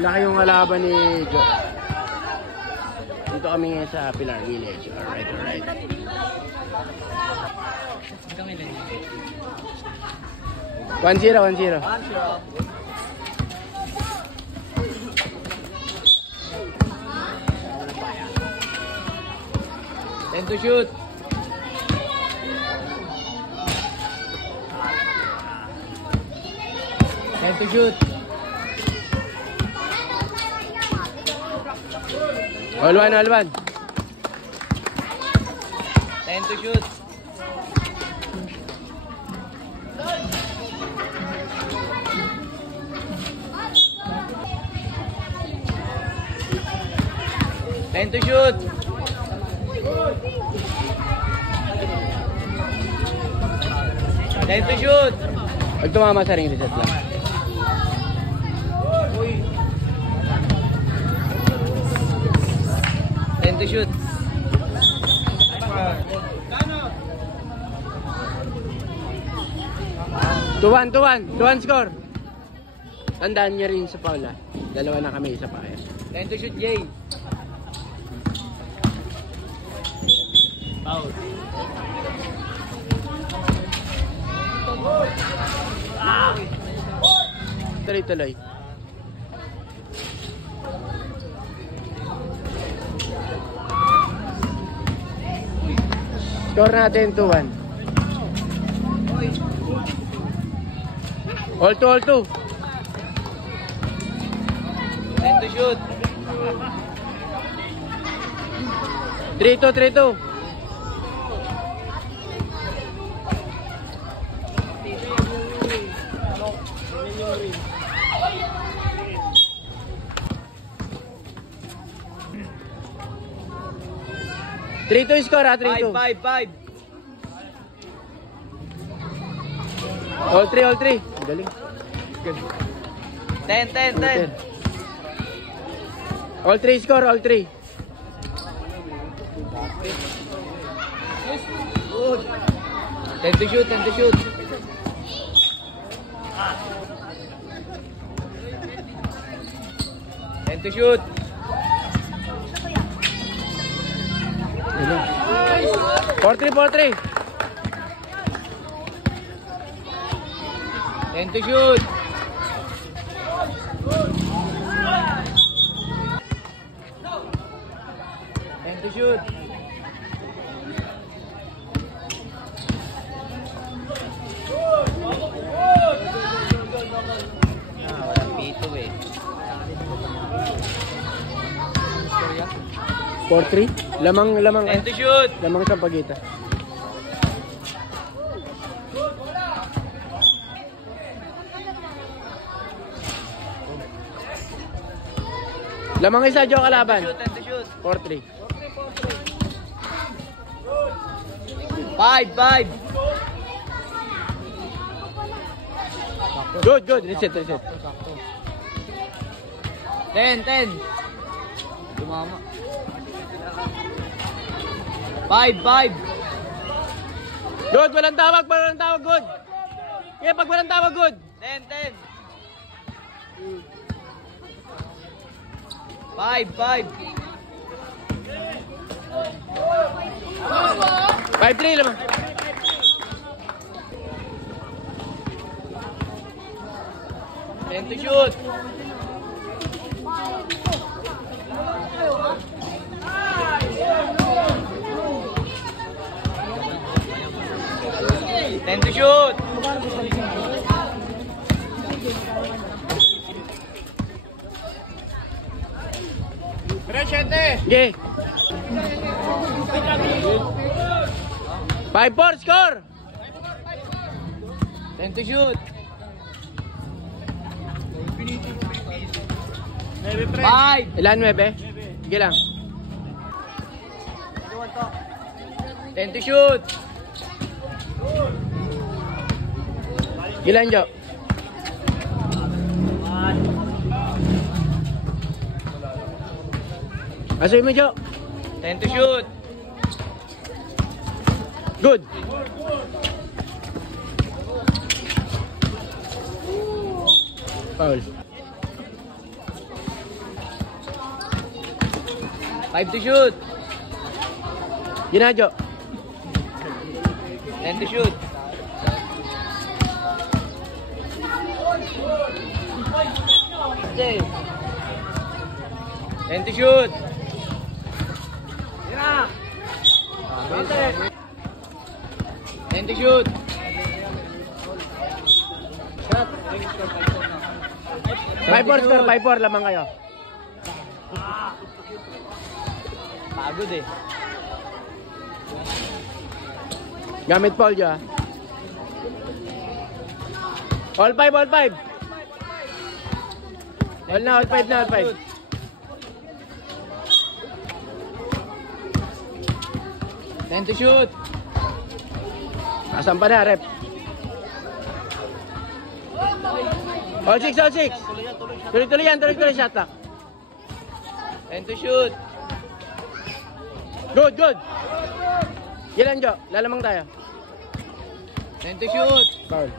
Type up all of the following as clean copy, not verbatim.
Malaki yung kalaban ni Jo. Dito kami ngayon sa Pilar Village. Alright, alright. One zero. 10 to shoot. All one. 10 to shoot. Pag tumama sa ring, reset lang. To shoot. 2-1 score. Tandaan nyo rin sa Paula. Dalawa na kami, isa pa kayo. 10 to shoot, Jay. Foul. Tuloy. Score natin 2-1. All two. 10 to shoot. 3-2. 3-2 score ha, 3-2. 5. All three. Galing. 10. All 3 score, all 3. Good. 10 to shoot. 10 to shoot. 4-3. 10 to shoot. 10 to shoot. Walang pito eh. 4-3. Lamang. 10 to shoot. Lamang sa pagitan. Lamang isa, Jo, kalaban. 10 to shoot. 4-3. 5. Good. Reset. 10. Tumama. 5. Good, walang tawag, good. Yeah, pag walang tawag, good. 10. 5. 5-3 lamang. 10 to shoot. 10 to shoot. Okay. 5-4 score. 10 to shoot. 5. Ilan, 9? Sige lang. 10 to shoot. Ilan, Jo? Asoy mo, Jo. 10 to shoot. Good. Foul. 5 to shoot. Ginadyo. 10 to shoot. Jay. 10 to shoot. 10 to shoot. Shot. 5-4 score, 5-4 lamang kayo. Pagod eh. Gamit Paul dyan. All 5, all 5. All na, all 5 na, all 5. Ten to shoot. Asan pa na, rep? All 6, all 6. Tuloy-tuloy yan, tuloy-tuloy shot clock. 10 to shoot. Good, good. Ilan, Jo? Lalamang tayo. 10 to shoot. Foul.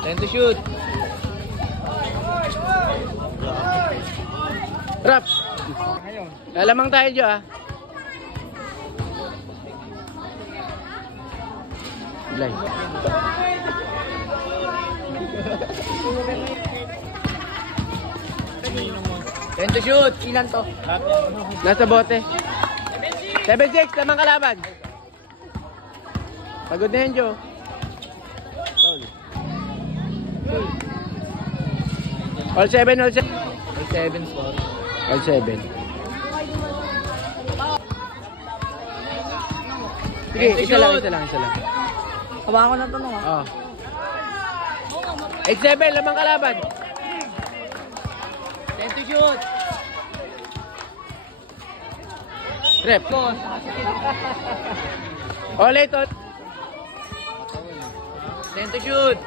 10 to shoot. Rap. Lalamang tayo, Jo, ah. Blay. 10 to shoot. Ilan to? Nasa bote. 7-6, tamang kalaban. Pagod na yan, Jo. All 7, all 7. 7 score. All 7. Sige, isa lang, isa lang, isa lang. Hawakan ko na ito, no? Oh. 8-7, lamang kalaban. 10 to shoot. Rep. All 8, all. 10 to shoot.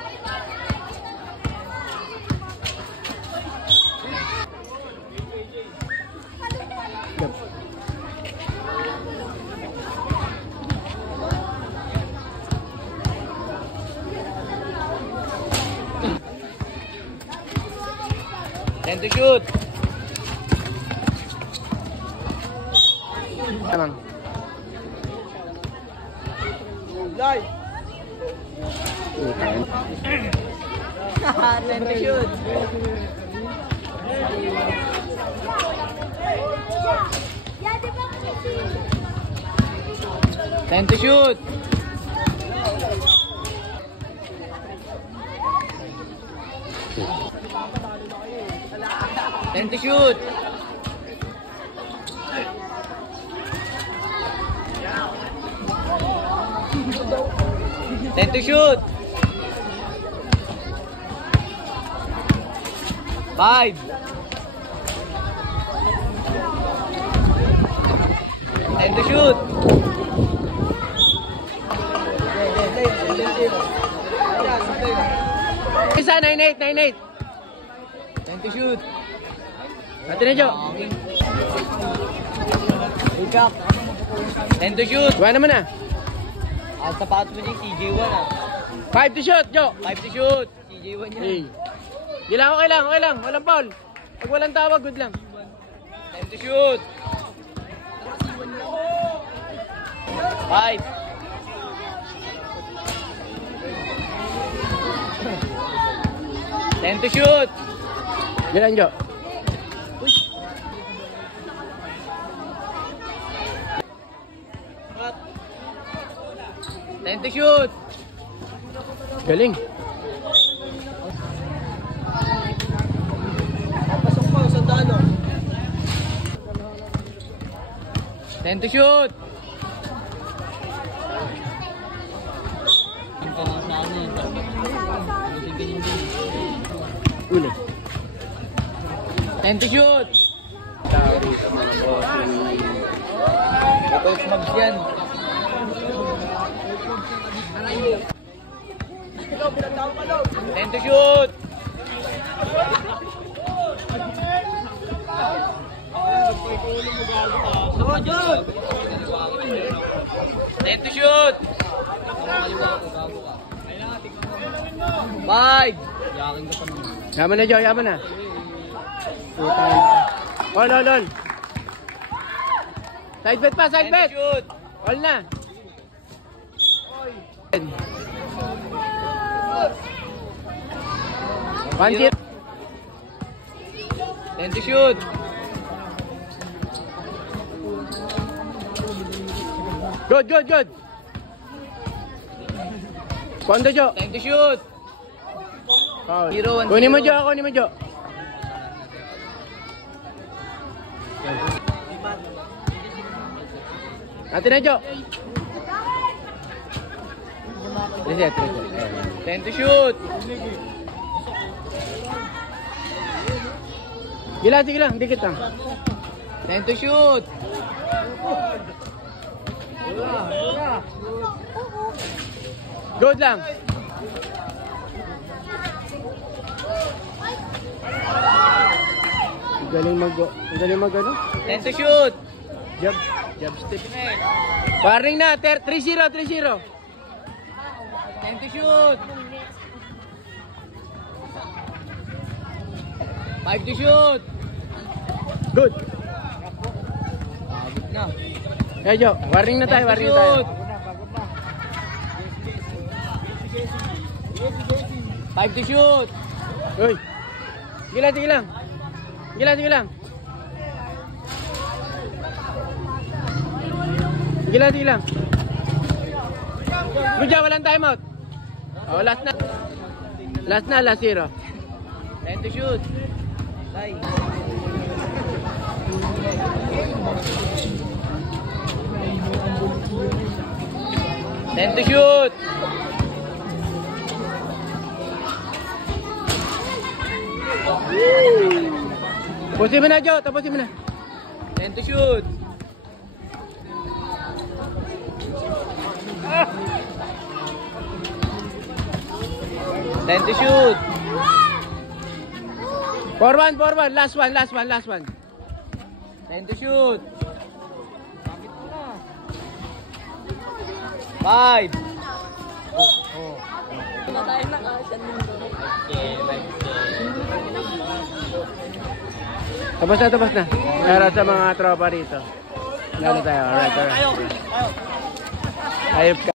To shoot. Tamang. Live. 10 to shoot. 10 to shoot. 10 to shoot. 10 to shoot. 5. 10 to shoot. Isa, 9-8, 9-8. 10 to shoot. Ate na, Jo. 10 to shoot. Gawa naman na. Ang sapatos mo yung CJ1 ah. 5 to shoot, Jo. 5 to shoot. CJ1 yun. Hey. Gilang, okay lang, okay lang. Walang foul. Pag walang tawag, good lang. 10 to shoot. 5. 10 to shoot. Gilang, Jo. Uy. 10 to shoot. Galing. Pasok pa, sandalo. 10 to shoot. Uli. 10 to shoot. Coach Mags yan. 10 to shoot. 10 to shoot. 5. Yaman na, Jo. Yaman na. Putang ina. All, all, all. Side bet pa, side 10 to bet. shoot. All na. One zero. 10 to shoot. Good, good, good. Pondo, Jo. 10 to shoot. Foul. 0-1. Kunin mo, Jo. Kunin mo, Jo. Atin na, Jo. Reset, reset. 10 to shoot. Gila, sige lang. Dikit lang. 10 to shoot. Good lang. Galing mag ano? 10 to shoot. Jab step. Warning na, 3-0, 3-0. 10 to shoot. 5 to shoot. Good. Pagod na. Hey, Jo, warning na tayo, 10 to warning na tayo. shoot. 5 to shoot. Uy. Sige lang, sige lang. Sige lang, sige lang. Sige lang, sige lang. Good job, walang timeout. Oh, last na. Last na, last 0. 10 to shoot. Bye. Ten to shoot. Tapusin mo na, Jo. Tapusin mo na. 10 to shoot. Ten to shoot. 4-1, 4-1. Last one, last one, last one. 10 to shoot. 5. Tapos na, tapos na. Para sa mga tropa rito. Lalo tayo. Alright, alright. Ayop ka.